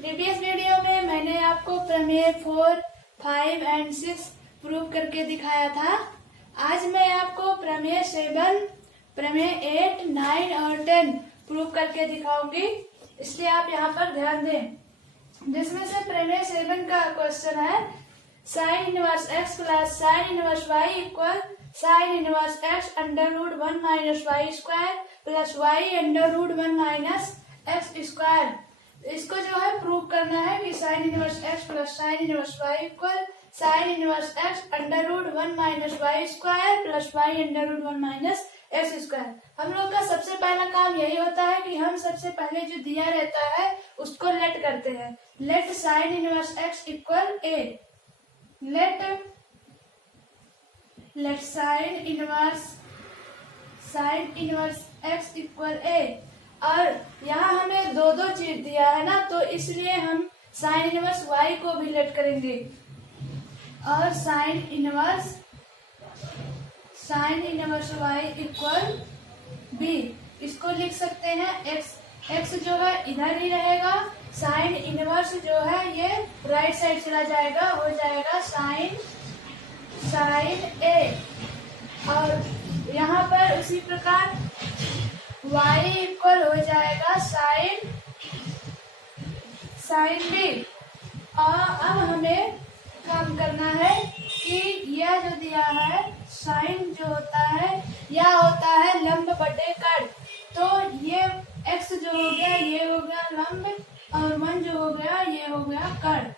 Previous video में मैंने आपको प्रमेय 4, 5 एंड 6 प्रूव करके दिखाया था। आज मैं आपको प्रमेय 7, प्रमेय 8, 9 और 10 प्रूव करके दिखाऊंगी, इसलिए आप यहाँ पर ध्यान दें। जिसमें से प्रमेय 7 का क्वेश्चन है sine inverse x plus sine inverse y equal sine inverse x under root 1 minus y square plus y under root 1 minus x square. इसको जो है प्रूव करना है कि sine inverse x plus sine inverse y equal sine inverse x under root 1 minus y square plus y under root 1 minus x square. हम लोग का सबसे पहला काम यही होता है कि हम सबसे पहले जो दिया रहता है उसको लेट करते हैं। Let sine inverse x equal a. Let sine inverse x equal a. और यहाँ हमें दो चीज दिया है ना, तो इसलिए हम साइन इनवर्स वाई को भी लेट करेंगे और sine inverse y equal b. इसको लिख सकते हैं एक्स जो है इधर ही रहेगा, साइन इनवर्स जो है ये राइट साइड चला जाएगा, हो जाएगा साइन ए। और यहाँ पर उसी प्रकार y इक्वल हो जाएगा साइन बी। और अब हमें काम करना है कि यह जो दिया है साइन जो होता है यह होता है लंब बटे कर्ण। तो ये x जो हो गया ये हो गया लंब और 1 जो हो गया ये हो गया कर्ण।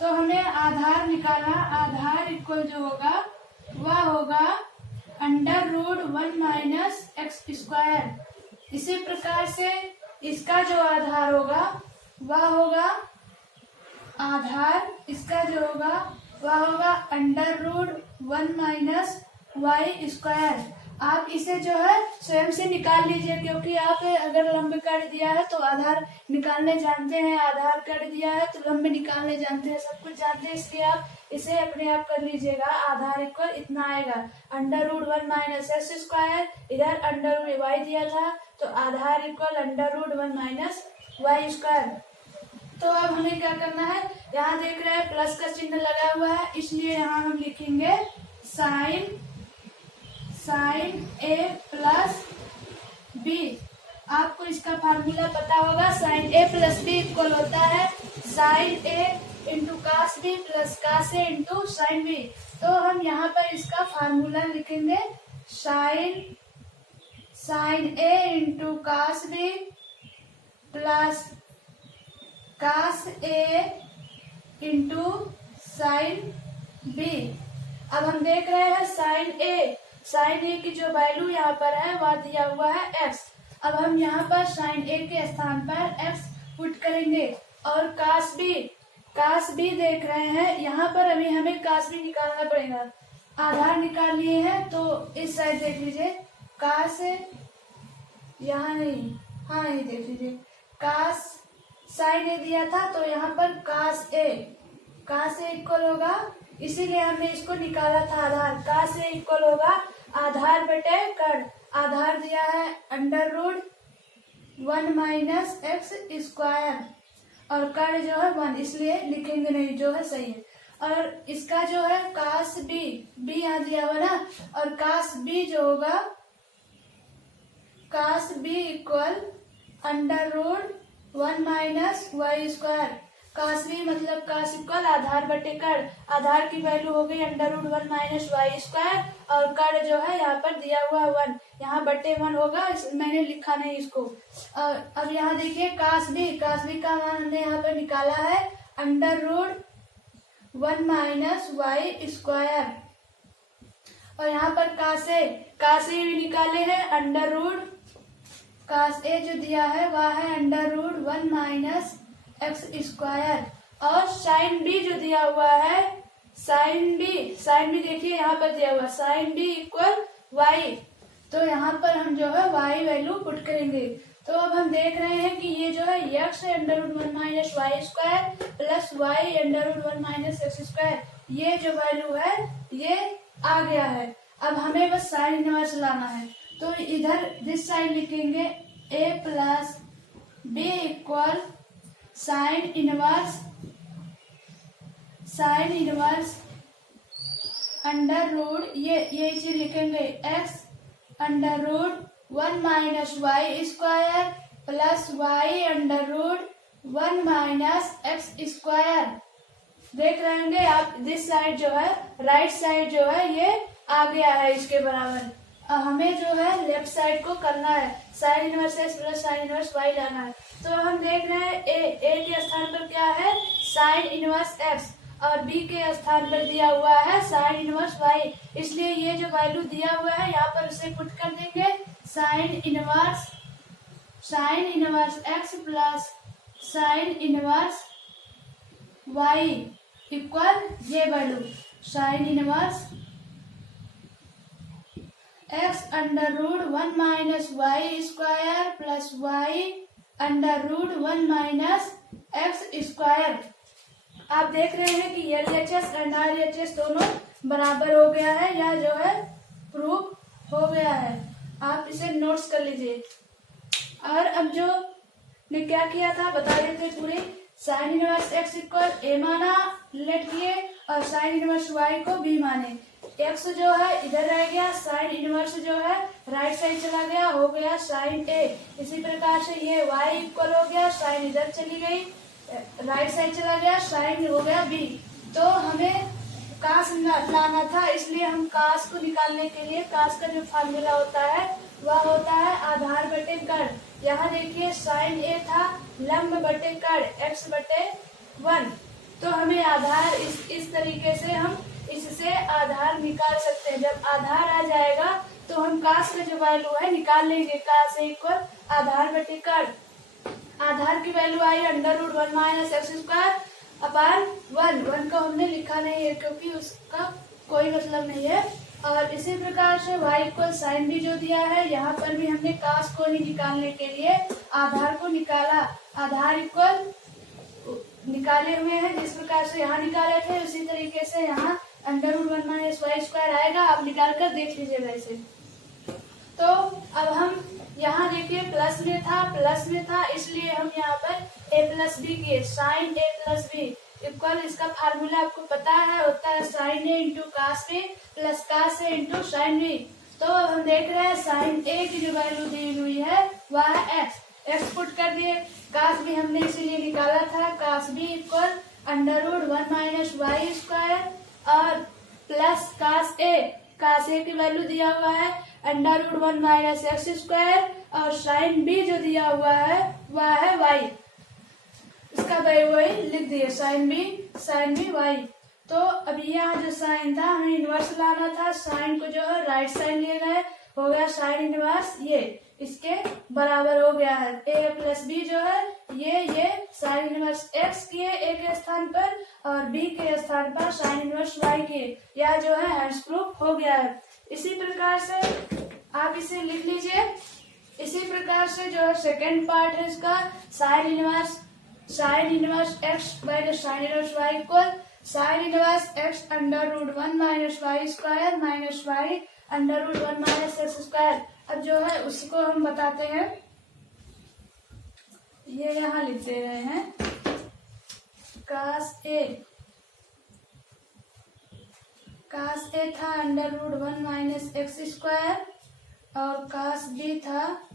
तो हमें आधार निकालना, आधार इक्वल जो होगा वह होगा under root 1 minus x square. इसी प्रकार से इसका जो आधार होगा वह होगा इसका जो होगा वह होगा under root 1 minus y square. आप इसे जो है स्वयं से निकाल लीजिए, क्योंकि आप अगर लंब कर दिया है तो आधार निकालने जानते हैं, आधार कर दिया है तो लंब निकालने जानते हैं, सब कुछ जानते हैं, इसलिए आप इसे अपने आप कर लीजिएगा। आधार इक्वल इतना आएगा under root 1 minus x square, इधर अंडर रूट वाई दिया था तो आधार equal under root 1 minus y square. तो अब हमें क्या करना है, यहाँ देख रहे हैं प्लस का चिन्ह लगा हुआ है, इसलिए यहाँ हम लिखेंगे साइन ए प्लस बी। आपको इसका फार्मूला पता होगा, sine a plus b equal होता है sine a into cos b plus cos a into sine b. तो हम यहाँ पर इसका फार्मूला लिखेंगे sine a into cos b plus cos a into sine b. अब हम देख रहे हैं साइन ए की जो वैल्यू यहाँ पर है वह दिया हुआ है x। अब हम यहाँ पर साइन ए के स्थान पर x पुट करेंगे और कास बी देख रहे हैं, यहाँ पर अभी हमें कास बी निकालना पड़ेगा। आधार निकाल लिए हैं तो इस साइड देख लीजिए, कास यहाँ नहीं, हाँ ये देख लीजिए, कास साइन ए दिया था तो यहाँ पर कास ए इक्वल होगा, इसीलिए हमने इसको निकाला था आधार। कास ए इक्वल होगा आधार बटे कर्ण। आधार दिया है under root 1 minus x square और कर्ण जो है 1, इसलिए लिखेंगे नहीं, जो है सही है। और इसका जो है कास बी यहाँ दिया हुआ ना, और कास बी जो होगा cos b equal under root 1 minus y square. Cos b मतलब कास इक्वल आधार बटे कर्ण। आधार की वैल्यू हो गई under root 1 minus y square और कर्ण जो है यहाँ पर दिया हुआ 1, यहाँ बटे 1 होगा, मैंने लिखा नहीं इसको। अब यहाँ देखिए कास बी का मान हमने यहाँ पर निकाला है under root 1 minus y square. और यहाँ पर कास ए भी निकाले हैं अंडर रूट, कास ए जो दिया है वह है under root 1 minus x square. और साइन बी जो दिया हुआ है साइन बी देखिए यहाँ पर दिया हुआ साइन बी इक्वल वाई, तो यहाँ पर हम जो है वाई वैल्यू पुट करेंगे। तो अब हम देख रहे हैं कि ये जो है x under root 1 minus y square plus y under root 1 minus x square, ये जो वैल्यू है ये आ गया है। अब हमें बस साइन इनवर्स लाना है, तो इधर दिस साइड लिखेंगे a plus b equal sine inverse under root ये चीज लिखेंगे x under root 1 minus y square plus y under root 1 minus x square. देख रहे होंगे आप, दिस साइड जो है, राइट साइड जो है ये आ गया है इसके बराबर। हमें जो है लेफ्ट साइड को करना है, sine inverse x plus sine inverse y लाना है। तो हम देख रहे हैं ए के स्थान पर क्या है, साइन इनवर्स एक्स, और बी के स्थान पर दिया हुआ है साइन इनवर्स वाई। इसलिए ये जो वैल्यू दिया हुआ है यहाँ पर उसे पुट कर देंगे, sine inverse x plus sine inverse y equal ये value, sine inverse x under root 1 minus y square plus y under root 1 minus x square. आप देख रहे हैं कि LHS एंड RHS दोनों बराबर हो गया है, या जो है प्रूफ हो गया है। आप इसे नोट्स कर लीजिए। और अब जो ने क्या किया था बता देते पूरी, साइन इनवर्स एक्स इक्वल ए माना, लेट किए, और साइन इनवर्स वाई को बी माने। एक्स जो है इधर रह गया, साइन इनवर्स जो है राइट साइड चला गया, हो गया साइन ए। इसी प्रकार से ये वाई इक्वल हो गया, साइन इधर चली गई, राइट साइड चला गया, साइन हो गया बी। तो हमें कास लाना था, इसलिए हम कास को निकालने के लिए कास का जो फार्मूला होता है वह होता है आधार बटे कर्ण। यहाँ देखिए साइन ए था लंब बटे कर्ण एक्स बटे 1। तो हमें आधार इस तरीके से हम इससे आधार निकाल सकते हैं। जब आधार आ जाएगा तो हम कास का जो वैल्यू है निकाल लेंगे, कास इक्वल आधार बटे कर्ण। आधार की वैल्यू आई under root 1 minus x square upon 1 को हमने लिखा नहीं है क्योंकि उसका कोई मतलब नहीं है। और इसी प्रकार से y इक्वल साइन भी जो दिया है, यहाँ पर भी हमने कास को ही निकालने के लिए आधार को निकाला, आधार इक्वल निकाले हुए हैं। जिस प्रकार से यहाँ निकाले थे उसी तरीके से यहाँ under root 1 minus y square आएगा। आप निकाल कर देख लीजिएगा इसे। तो अब हम यहाँ देखिए प्लस में था इसलिए हम यहाँ पर a प्लस बी किए, साइन a प्लस बी इक्वल, इसका फार्मूला आपको पता है, होता है sine a into cos b plus cos a into sine b. तो अब हम देख रहे हैं साइन ए की जो वैल्यू दी हुई है वह है एक्स पुट कर दिए, कास बी हमने इसीलिए निकाला था, cos b equal under root 1 minus y square और प्लस कास ए की वैल्यू दिया हुआ है under root 1 minus x square, और साइन बी जो दिया हुआ है वह है वाई, इसका वही लिख दिए, साइन बी वाई। तो अब यहाँ जो साइन था हमें इनवर्स लाना था, साइन को जो है राइट साइड ले गए, हो गया साइन इनवर्स ये इसके बराबर हो गया है। ए प्लस बी जो है ये साइन इनवर्स एक्स किए ए के स्थान पर और बी के स्थान पर साइन इनवर्स वाई किए, यह जो है हैंड्स प्रूफ हो गया है। इसी प्रकार से आप इसे लिख लीजिए। इसी प्रकार से जो है सेकेंड पार्ट है इसका, sine inverse x minus sine inverse y equal sine inverse x under root 1 minus y square minus y under root 1 minus x square. अब जो है उसको हम बताते हैं, ये यहाँ लिख दे रहे हैं, कास ए था under root 1 minus x square और कास बी था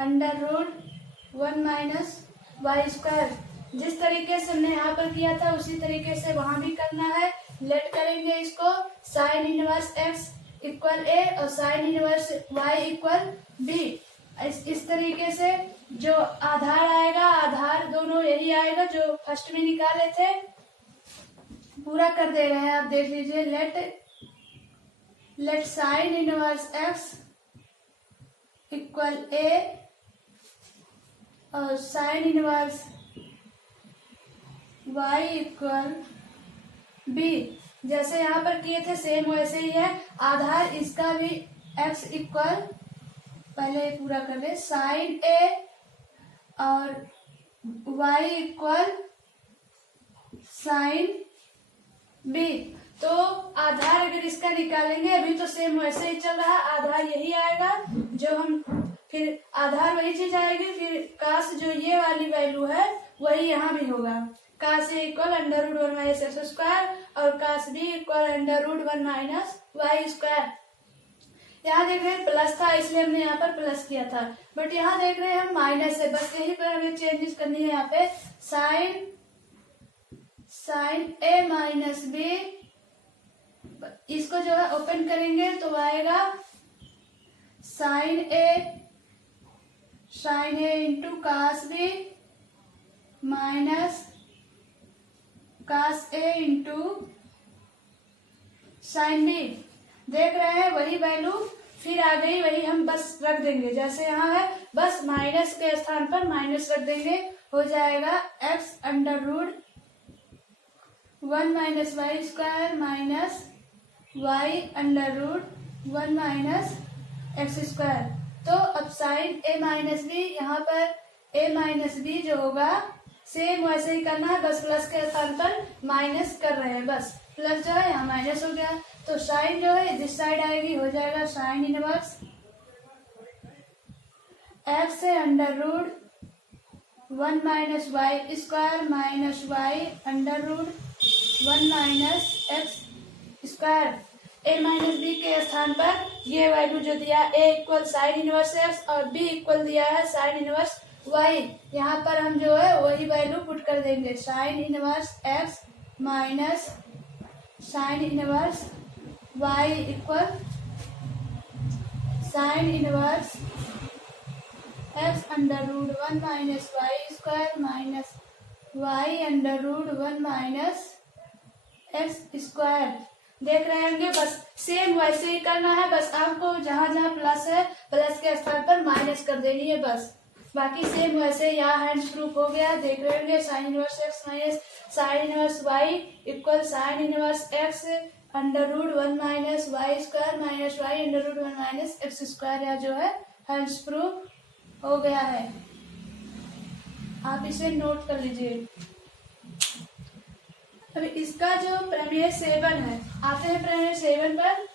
under root 1 minus y square. जिस तरीके से हमने यहाँ पर किया था उसी तरीके से वहां भी करना है। लेट करेंगे इसको, sine inverse x equal a और sine inverse y equal b. इस तरीके से जो आधार आएगा, आधार दोनों यही आएगा जो फर्स्ट में निकाले थे, पूरा कर दे रहे हैं। आप देख लीजिए, let sine inverse x equal a और sine inverse y equal b. जैसे यहाँ पर किए थे सेम वैसे ही है। आधार इसका भी x इक्वल, पहले पूरा कर ले, साइन ए और y इक्वल साइन बी। तो आधार अगर इसका निकालेंगे, अभी तो सेम वैसे ही चल रहा है, आधार यही आएगा जो हम फिर आधार वही चीज आएगी, फिर काश जो ये वाली वैल्यू है वही यहाँ भी होगा। Cos a equal under root 1 minus x square और cos b equal under root 1 minus y square. यहाँ देख रहे हैं प्लस था इसलिए हमने यहाँ पर प्लस किया था, बट यहाँ देख रहे हैं हम माइनस है, बस यही पर हमें चेंजेस करनी है। यहाँ पे साइन ए माइनस बी, इसको जो है ओपन करेंगे तो आएगा sine a into cos b minus cos a into sine b. देख रहे हैं वही वैल्यू फिर आ गई, वही हम बस रख देंगे जैसे यहाँ है, बस माइनस के स्थान पर माइनस रख देंगे, हो जाएगा x under root 1 minus y square minus y under root 1 minus x square. तो अब साइन ए माइनस बी, यहाँ पर ए माइनस बी जो होगा सेम वैसे ही करना है, बस प्लस के स्थान पर माइनस कर रहे हैं, बस प्लस जो है यहाँ माइनस हो गया, तो साइन जो है जिस साइड आएगी हो जाएगा साइन इनवर्स एक्स से under root 1 minus y square minus y under root 1 minus x square. A minus b के स्थान पर ये वैल्यू जो दिया a equal sine inverse x और बी इक्वल दिया है साइन इनवर्स वाई, यहाँ पर हम जो है वही वैल्यू पुट कर देंगे, sine inverse x minus sine inverse y equal sine inverse x under root 1 minus y square minus y under root 1 minus x square. देख रहे होंगे बस सेम वैसे ही करना है, बस आपको जहां जहां प्लस है प्लस के स्थान पर माइनस कर देनी है, बस बाकी सेम वैसे यहाँ हैंड्स प्रूफ हो गया। देख रहे होंगे sine inverse x minus sine inverse y equal sine inverse x under root 1 minus y square minus y under root 1 minus x square, या जो है हैंड्स प्रूफ हो गया है। आप इसे नोट कर लीजिए। अभी इसका जो प्रमेय 7 है, आते हैं प्रमेय 7 पर।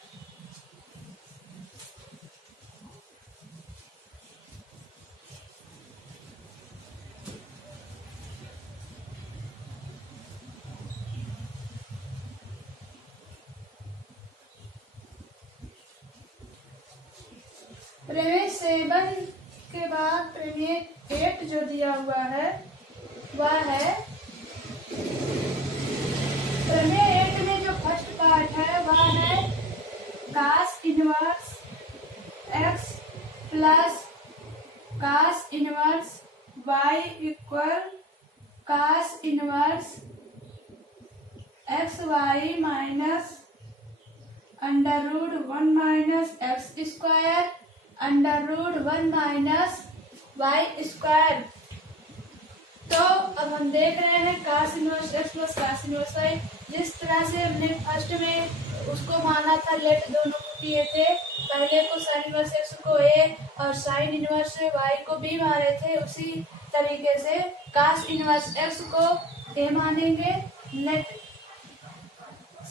प्रमेय 7 के बाद प्रमेय 8 जो दिया हुआ है वह है, प्रमेय 8 में जो फर्स्ट पार्ट है वह है cos inverse x plus cos inverse y equal cos inverse x y minus under root 1 minus x square under root 1 minus y square. तो अब हम देख रहे हैं cos inverse x plus cos inverse y, जिस तरह से हमने फर्स्ट में उसको माना था, लेट दोनों को किए थे, पहले को साइन इनवर्स एक्स को ए और साइन इनवर्स वाई को बी माने थे, उसी तरीके से कास इनवर्स एक्स को ए मानेंगे। लेट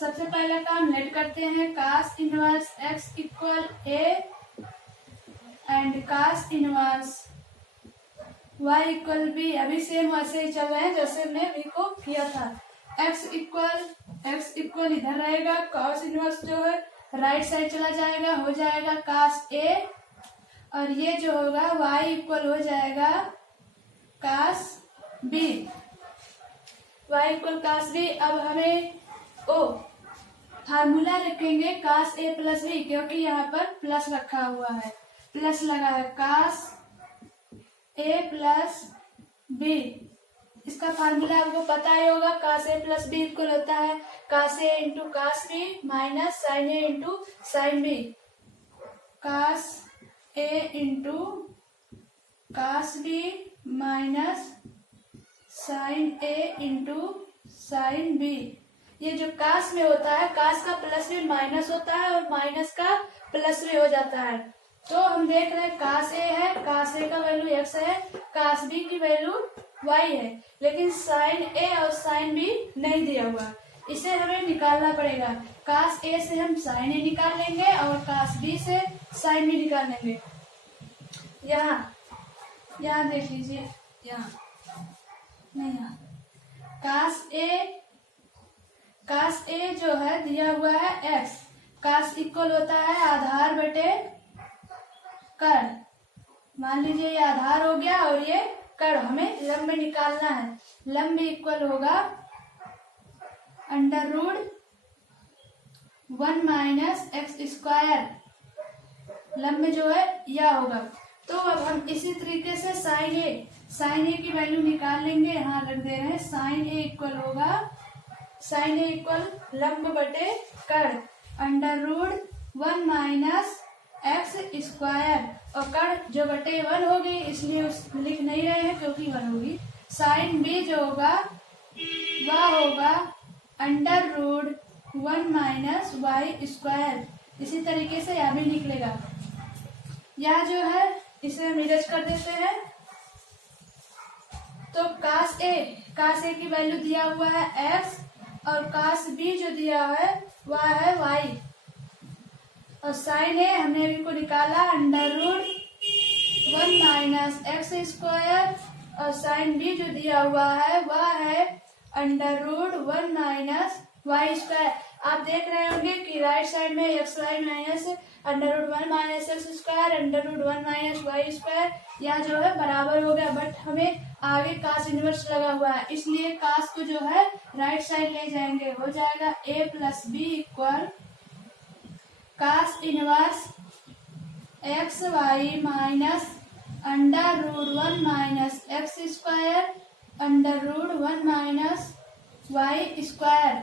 सबसे पहला काम लेट करते हैं, cos inverse x equal a and cos inverse y equal b. अभी सेम वैसे ही चल रहे हैं जैसे हमने बी को किया था। x इक्वल इधर रहेगा, cos इनवर्स जो है राइट साइड चला जाएगा, हो जाएगा cos a, और ये जो होगा y इक्वल हो जाएगा cos b, y equal cos b। अब हमें फार्मूला रखेंगे cos a प्लस b, क्योंकि यहाँ पर प्लस रखा हुआ है, प्लस लगा है, cos a प्लस b। इसका फार्मूला आपको पता ही होगा, cos a plus b equal होता है cos a into cos b minus sin a into sin b। cos a into cos b minus sin a into sin b। ये जो cos में होता है, cos का प्लस में माइनस होता है और माइनस का प्लस में हो जाता है। तो हम देख रहे हैं cos a है, cos a का वैल्यू x है, cos b की वैल्यू y है, लेकिन sin a और sin b नहीं दिया हुआ, इसे हमें निकालना पड़ेगा। cos a से हम sin a निकाल लेंगे और cos b से sin b निकाल लेंगे। यहाँ देख लीजिए, यहाँ नहीं, यहाँ कास ए जो है दिया हुआ है x, कास इक्वल होता है आधार बटे कर्ण। मान लीजिए ये आधार हो गया और ये कर्ण, हमें लंब निकालना है। लंब इक्वल होगा under root 1 minus x square, लंब जो है यह होगा। तो अब हम इसी तरीके से साइन ए की वैल्यू निकाल लेंगे। यहाँ रख दे रहे हैं साइन ए इक्वल होगा, साइन ए इक्वल लंब बटे कर्ण under root 1 minus x square, और कर्ण जो बटे 1 होगी इसलिए उस लिख नहीं रहे हैं क्योंकि 1 होगी। साइन बी जो होगा वह होगा under root 1 minus y square. इसी तरीके से यह भी निकलेगा। यह जो है इसे हम इरेज कर देते हैं। तो कास ए की वैल्यू दिया हुआ है x, और कास बी जो दिया है वह है y, और साइन ए हमने अभी को निकाला under root 1 minus x square, और साइन बी जो दिया हुआ है वह है under root 1 minus y square. आप देख रहे होंगे कि राइट साइड में x y minus under root 1 minus x square under root 1 minus y square, यह जो है बराबर हो गया। बट हमें आगे कास इनवर्स लगा हुआ है, इसलिए कास को जो है राइट साइड ले जाएंगे। हो जाएगा a plus b equal cos inverse x y minus under root 1 minus x square under root 1 minus y square.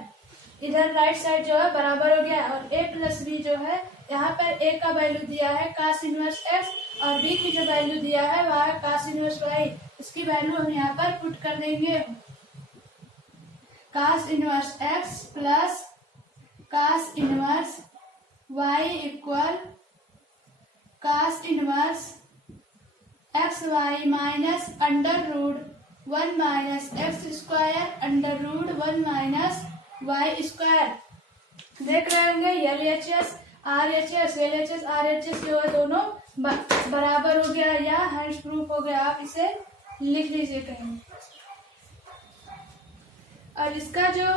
इधर राइट साइड जो है बराबर हो गया, और a प्लस बी जो है यहाँ पर a का वैल्यू दिया है कास इनवर्स x, और b की जो वैल्यू दिया है वह है कास इनवर्स y। इसकी वैल्यू हम यहाँ पर पुट कर देंगे। Cos inverse x plus cos inverse y equal cos inverse x y minus under root 1 minus x square under root 1 minus y square. देख रहे होंगे LHS RHS LHS RHS जो है दोनों बराबर हो गया, या हैंड्स प्रूफ हो गया। आप इसे लिख लीजिए कहीं। और इसका जो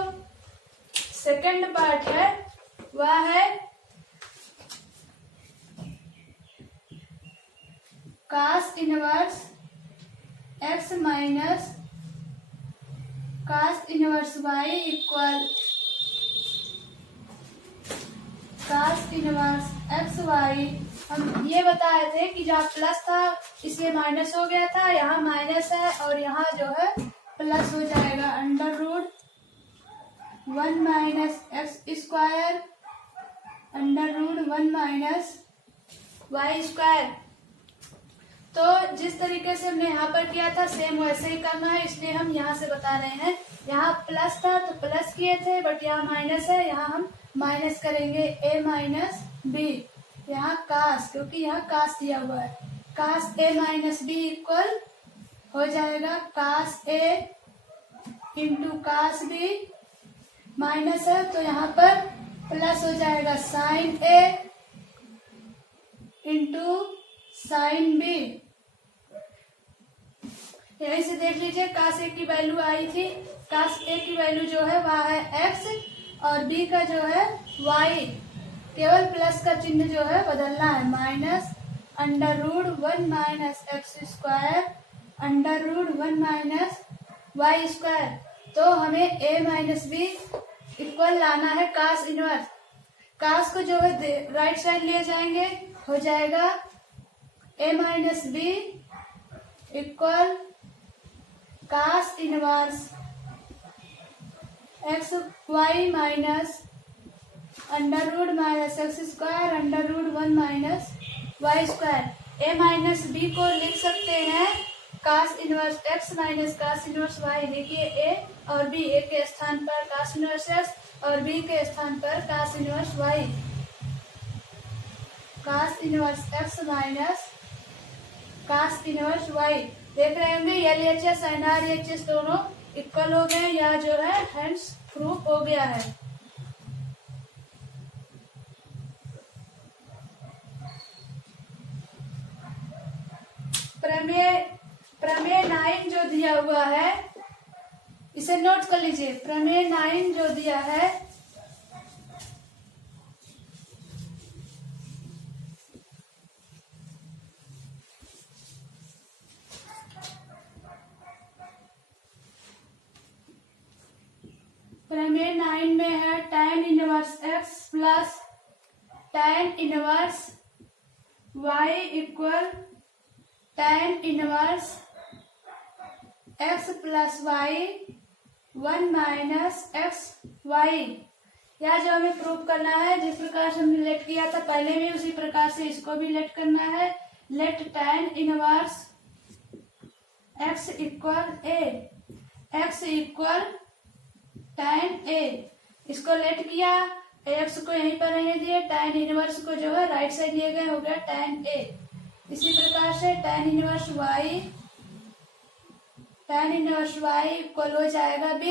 सेकंड पार्ट है वह है cos inverse x minus cos inverse y equal cos inverse x y. हम ये बताए थे कि जहाँ प्लस था इसलिए माइनस हो गया था, यहाँ माइनस है और यहाँ जो है प्लस हो जाएगा under root 1 minus x square under root 1 minus y square. तो जिस तरीके से हमने यहाँ पर किया था सेम वैसे ही करना है, इसलिए हम यहाँ से बता रहे हैं। यहाँ प्लस था तो प्लस किए थे, बट यहाँ माइनस है, यहाँ हम माइनस करेंगे a माइनस बी। यहाँ कास, क्योंकि यहाँ कास दिया हुआ है, cos a minus b equal हो जाएगा cos a into cos b. Minus है तो यहाँ पर प्लस हो जाएगा sine a into sine b. यहीं से देख लीजिए कास ए की वैल्यू आई थी, कास ए की वैल्यू जो है वह है x और b का जो है y। केवल प्लस का चिन्ह जो है बदलना है, minus under root 1 minus x square under root 1 minus y square. तो हमें a माइनस बी इक्वल लाना है कास इनवर्स। कास को जो है राइट साइड ले जाएंगे, हो जाएगा a minus b equal cos inverse x y minus under root minus x square under root 1 minus y square. A minus b को लिख सकते हैं cos inverse x minus cos inverse y. देखिए a और बी, ए के स्थान पर cos inverse x और बी के स्थान पर cos inverse y. Cos inverse x minus cos inverse y. देख रहे होंगे LHS एंड RHS दोनों इक्वल हो गए, या जो है हैंड्स प्रूफ हो गया है। प्रमेय 9 जो दिया हुआ है इसे नोट कर लीजिए। प्रमेय 9 जो दिया है प्रमेय 9 में है tan inverse x plus tan inverse y equal tan inverse x plus y 1 minus x y. यह जो हमें प्रूव करना है, जिस प्रकार से हमने लेट किया था पहले भी उसी प्रकार से इसको भी लेट करना है। Let tan inverse x equal a, x equal tan a, इसको लेट किया, x को यहीं पर रहने दिए, tan इनवर्स को जो है राइट साइड लिए गए, हो गया tan a। इसी प्रकार से tan इनवर्स y इक्वल हो जाएगा b,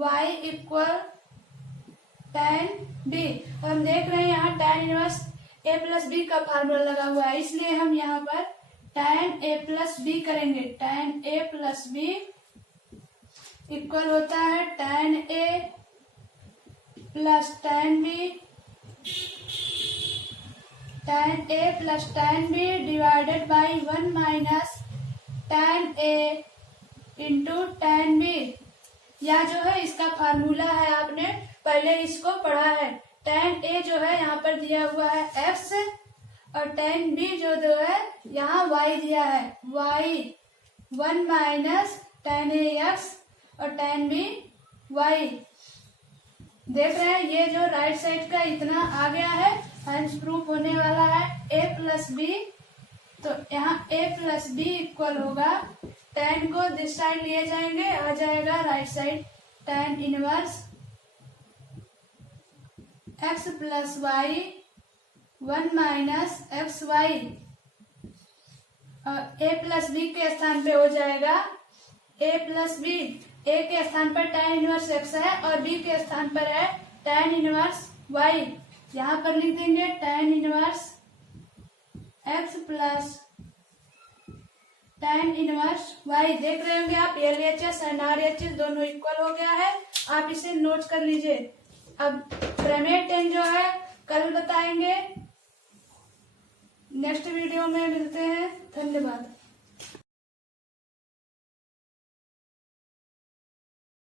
y equal tan b। और हम देख रहे हैं यहाँ tan inverse a plus b का फार्मूला लगा हुआ है, इसलिए हम यहाँ पर tan a प्लस b करेंगे। tan a plus b equal होता है tan a plus tan b, tan a plus tan b divided by 1 minus tan a into tan b। यह जो है इसका फार्मूला है, आपने पहले इसको पढ़ा है। tan a जो है यहाँ पर दिया हुआ है x और tan b जो है यहाँ y दिया है, y 1 minus tan a x और tan b y। देख रहे हैं ये जो राइट साइड का इतना आ गया है, हेंस प्रूफ होने वाला है a प्लस बी। तो यहाँ a प्लस बी इक्वल होगा, tan को दिस साइड लिए जाएंगे, आ जाएगा right side tan inverse x plus y 1 minus x y. और a प्लस बी के स्थान पे हो जाएगा a प्लस बी। a के स्थान पर tan इनवर्स x है और b के स्थान पर है tan इनवर्स y। यहाँ पर लिख देंगे tan inverse x plus tan inverse y। देख रहे होंगे आप LHS एंड RHS दोनों इक्वल हो गया है, आप इसे नोट कर लीजिए। अब प्रमेय 10 जो है कल बताएंगे, नेक्स्ट वीडियो में मिलते हैं। धन्यवाद।